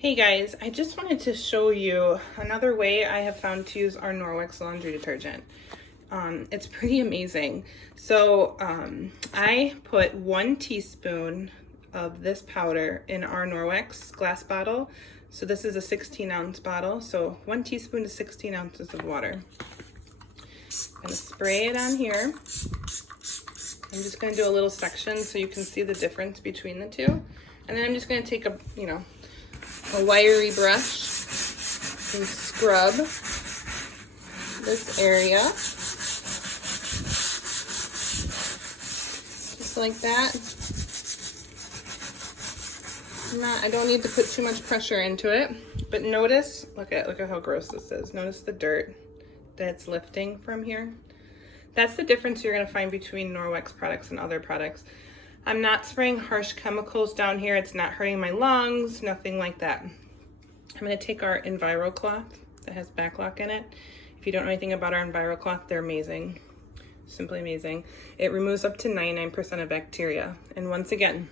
Hey guys, I just wanted to show you another way I have found to use our Norwex laundry detergent. It's pretty amazing. So I put 1 teaspoon of this powder in our Norwex glass bottle. So this is a 16-ounce bottle. So 1 teaspoon to 16 ounces of water. I'm gonna spray it on here. I'm just gonna do a little section so you can see the difference between the two. And then I'm just gonna take a wiry brush and scrub this area. Just like that. I don't need to put too much pressure into it, but notice, look at how gross this is. Notice the dirt that's lifting from here. That's the difference you're gonna find between Norwex products and other products. I'm not spraying harsh chemicals down here. It's not hurting my lungs, nothing like that. I'm gonna take our Enviro cloth that has backlock in it. If you don't know anything about our Enviro cloth, they're amazing, simply amazing. It removes up to 99% of bacteria. And once again,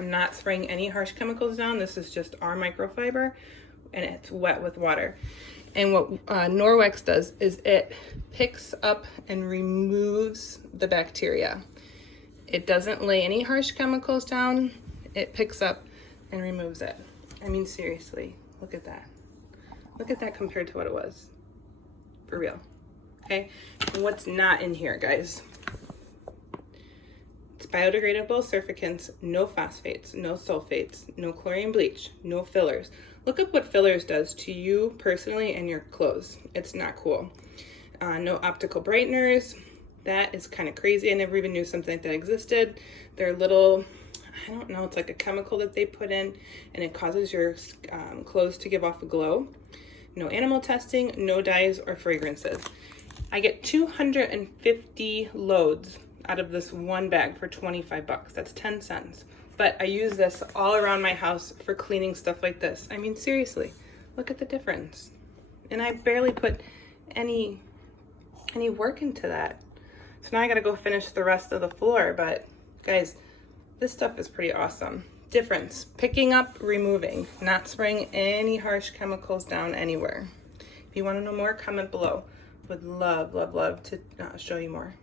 I'm not spraying any harsh chemicals down. This is just our microfiber and it's wet with water. And what Norwex does is it picks up and removes the bacteria. It doesn't lay any harsh chemicals down. It picks up and removes it. I mean, seriously, look at that. Look at that compared to what it was. For real, okay? And what's not in here, guys? It's biodegradable surfactants, no phosphates, no sulfates, no chlorine bleach, no fillers. Look up what fillers does to you personally and your clothes. It's not cool. No optical brighteners. That is kind of crazy. I never even knew something like that existed. They're little, I don't know, it's like a chemical that they put in and it causes your clothes to give off a glow. No animal testing, no dyes or fragrances. I get 250 loads out of this one bag for 25 bucks. That's 10 cents. But I use this all around my house for cleaning stuff like this. I mean, seriously, look at the difference. And I barely put any work into that. So now I gotta go finish the rest of the floor, but guys, this stuff is pretty awesome. Difference, picking up, removing, not spraying any harsh chemicals down anywhere. If you wanna know more, comment below. Would love to show you more.